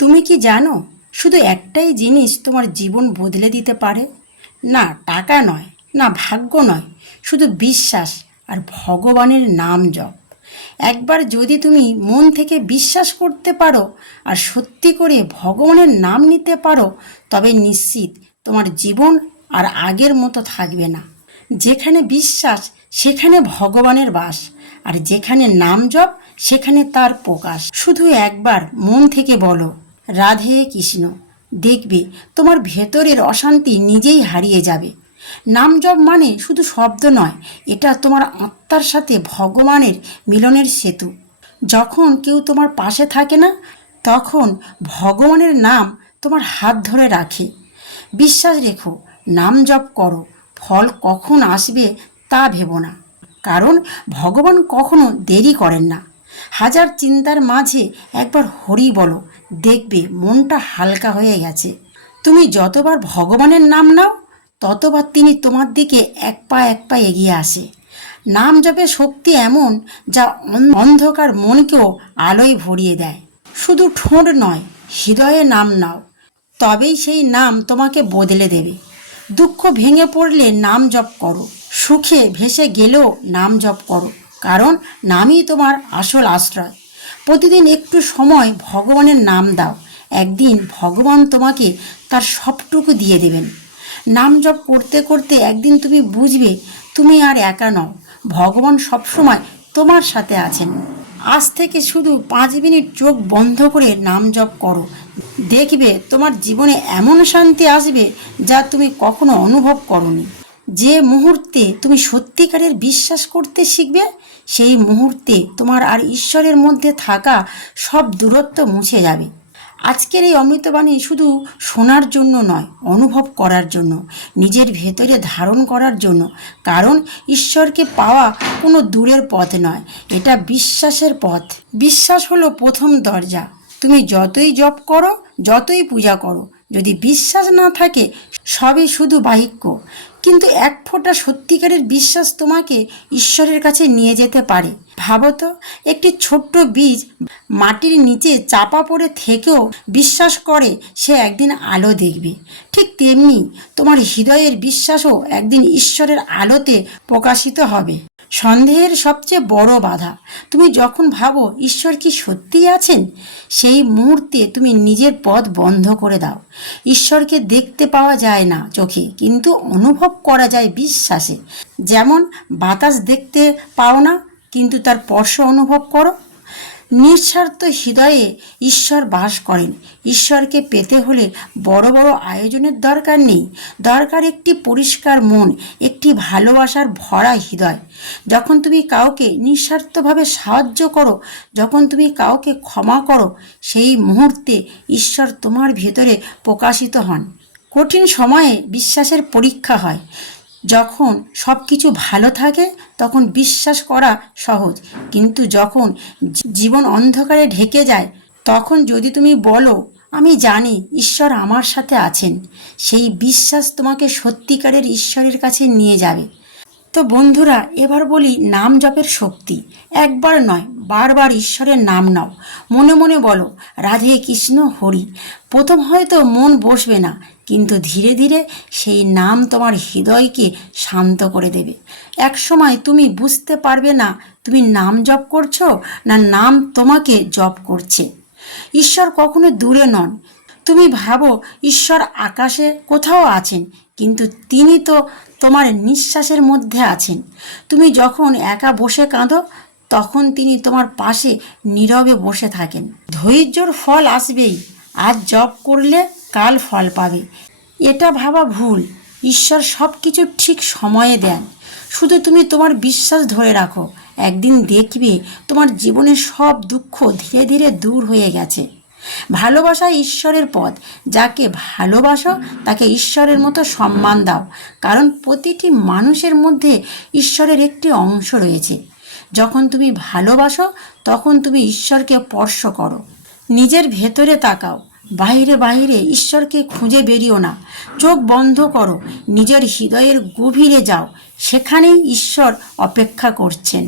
তুমি কি জানো, শুধু একটাই জিনিস তোমার জীবন বদলে দিতে পারে? না টাকা নয়, না ভাগ্য নয়, শুধু বিশ্বাস আর ভগবানের নাম জপ। একবার যদি তুমি মন থেকে বিশ্বাস করতে পারো আর সত্যি করে ভগবানের নাম নিতে পারো, তবে নিশ্চিত তোমার জীবন আর আগের মতো থাকবে না। যেখানে বিশ্বাস সেখানে ভগবানের বাস, আর যেখানে নাম জপ সেখানে তার প্রকাশ। শুধু একবার মন থেকে বলো, রাধে কৃষ্ণ, দেখবে তোমার ভেতরের অশান্তি নিজেই হারিয়ে যাবে। নাম জপ মানে শুধু শব্দ নয়, এটা তোমার আত্মার সাথে ভগবানের মিলনের সেতু। যখন কেউ তোমার পাশে থাকে না, তখন ভগবানের নাম তোমার হাত ধরে রাখে। বিশ্বাস রেখো, নাম জপ করো, ফল কখন আসবে তা ভেবো না, কারণ ভগবান কখনো দেরি করেন না। হাজার চিন্তার মাঝে একবার হরি বলো, দেখবে মনটা হালকা হয়ে গেছে। তুমি যতবার ভগবানের নাম নাও, ততবার তিনি তোমার দিকে এক পা এগিয়ে আসে। নাম জপের শক্তি এমন, যা অন্ধকার মনকেও আলোয় ভরিয়ে দেয়। শুধু ঠোঁট নয়, হৃদয়ে নাম নাও, তবেই সেই নাম তোমাকে বদলে দেবে। দুঃখ ভেঙে পড়লে নাম জপ করো, সুখে ভেসে গেলেও নাম জপ করো, কারণ নামই তোমার আসল আশ্রয়। প্রতিদিন একটু সময় ভগবানের নাম দাও, একদিন ভগবান তোমাকে তার সবটুকু দিয়ে দেবেন। নাম জপ করতে করতে একদিন তুমি বুঝবে তুমি আর একা নও, ভগবান সবসময় তোমার সাথে আছেন। আজ থেকে শুধু 5 মিনিট চোখ বন্ধ করে নাম জপ করো, দেখবে তোমার জীবনে এমন শান্তি আসবে যা তুমি কখনো অনুভব করনি। যে মুহূর্তে তুমি সত্যিকারের বিশ্বাস করতে শিখবে, সেই মুহূর্তে তোমার আর ঈশ্বরের মধ্যে থাকা সব দূরত্ব মুছে যাবে। আজকের এই অমৃতবাণী শুধু শোনার জন্য নয়, অনুভব করার জন্য, নিজের ভেতরে ধারণ করার জন্য। কারণ ঈশ্বরকে পাওয়া কোনো দূরের পথ নয়, এটা বিশ্বাসের পথ। বিশ্বাস হলো প্রথম দরজা। তুমি যতই জপ করো, যতই পূজা করো, যদি বিশ্বাস না থাকে, সবই শুধু বাহিক্য। কিন্তু এক ফোঁটা সত্যিকারের বিশ্বাস তোমাকে ঈশ্বরের কাছে নিয়ে যেতে পারে। ভাবো তো, একটি ছোট্ট বীজ মাটির নিচে চাপা পড়ে থেকেও বিশ্বাস করে সে একদিন আলো দেখবে। ঠিক তেমনি তোমার হৃদয়ের বিশ্বাসও একদিন ঈশ্বরের আলোতে প্রকাশিত হবে। সন্দেহের সবচেয়ে বড় বাধা, তুমি যখন ভাবো ঈশ্বর কি সত্যিই আছেন, সেই মুহূর্তে তুমি নিজের পথ বন্ধ করে দাও। ঈশ্বরকে দেখতে পাওয়া যায় না চোখে, কিন্তু অনুভব করা যায় বিশ্বাসে। যেমন বাতাস দেখতে পাও না, কিন্তু তার স্পর্শ অনুভব করো। নিঃস্বার্থ হৃদয়ে ঈশ্বর বাস করেন। ঈশ্বরকে পেতে হলে বড় বড় আয়োজনের দরকার নেই, দরকার একটি পরিষ্কার মন, একটি ভালোবাসার ভরা হৃদয়। যখন তুমি কাউকে নিঃস্বার্থভাবে সাহায্য করো, যখন তুমি কাউকে ক্ষমা করো, সেই মুহূর্তে ঈশ্বর তোমার ভেতরে প্রকাশিত হন। কঠিন সময়ে বিশ্বাসের পরীক্ষা হয়। যখন সব কিছু ভালো থাকে তখন বিশ্বাস করা সহজ, কিন্তু যখন জীবন অন্ধকারে ঢেকে যায়, তখন যদি তুমি বলো, আমি জানি ঈশ্বর আমার সাথে আছেন, সেই বিশ্বাস তোমাকে সত্যিকারের ঈশ্বরের কাছে নিয়ে যাবে। তো বন্ধুরা, এবার বলি নাম জপের শক্তি। একবার নয়, বারবার ঈশ্বরের নাম নাও। মনে মনে বলো, রাধে কৃষ্ণ হরি। প্রথম হয়তো মন বসবে না, কিন্তু ধীরে ধীরে সেই নাম তোমার হৃদয়কে শান্ত করে দেবে। এক সময় তুমি বুঝতে পারবে না তুমি নাম জপ করছো, না নাম তোমাকে জপ করছে। ঈশ্বর কখনো দূরে নন। তুমি ভাবো ঈশ্বর আকাশে কোথাও আছেন, কিন্তু তিনি তো তোমার নিঃশ্বাসের মধ্যে আছেন। তুমি যখন একা বসে কাঁদো, তখন তিনি তোমার পাশে নীরবে বসে থাকেন। ধৈর্যর ফল আসবেই, আজ জপ করলে কাল ফল পাবে, এটা ভাবা ভুল। ঈশ্বর সব কিছু ঠিক সময়ে দেন, শুধু তুমি তোমার বিশ্বাস ধরে রাখো। একদিন দেখবে তোমার জীবনের সব দুঃখ ধীরে ধীরে দূর হয়ে গেছে। ভালোবাসা ঈশ্বরের পথ। যাকে ভালোবাসো তাকে ঈশ্বরের মতো সম্মান দাও, কারণ প্রতিটি মানুষের মধ্যে ঈশ্বরের একটি অংশ রয়েছে। যখন তুমি ভালোবাসো, তখন তুমি ঈশ্বরকে স্পর্শ করো। নিজের ভেতরে তাকাও, বাইরে বাইরে ঈশ্বরকে খুঁজে বেরিও না। চোখ বন্ধ করো, নিজের হৃদয়ের গভীরে যাও, সেখানেই ঈশ্বর অপেক্ষা করছেন।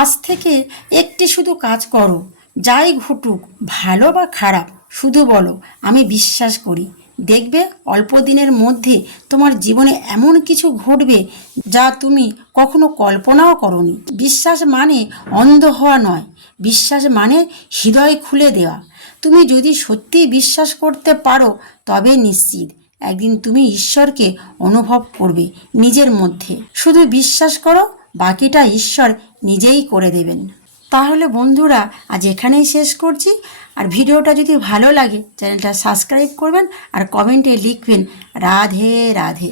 আজ থেকে একটি শুধু কাজ করো, যাই ঘটুক, ভালো বা খারাপ, শুধু বলো আমি বিশ্বাস করি। দেখবে অল্প দিনের মধ্যে তোমার জীবনে এমন কিছু ঘটবে যা তুমি কখনো কল্পনাও করনি। বিশ্বাস মানে অন্ধ হওয়া নয়, বিশ্বাস মানে হৃদয় খুলে দেওয়া। তুমি যদি সত্যিই বিশ্বাস করতে পারো তবে নিশ্চিত একদিন তুমি ঈশ্বরকে অনুভব করবে নিজের মধ্যে। শুধু বিশ্বাস করো, বাকিটা ঈশ্বর নিজেই করে দেবেন। তাহলে বন্ধুরা আজ এখানেই শেষ করছি। আর ভিডিওটা যদি ভালো লাগে চ্যানেলটা সাবস্ক্রাইব করবেন আর কমেন্টে লিখবেন রাধে রাধে।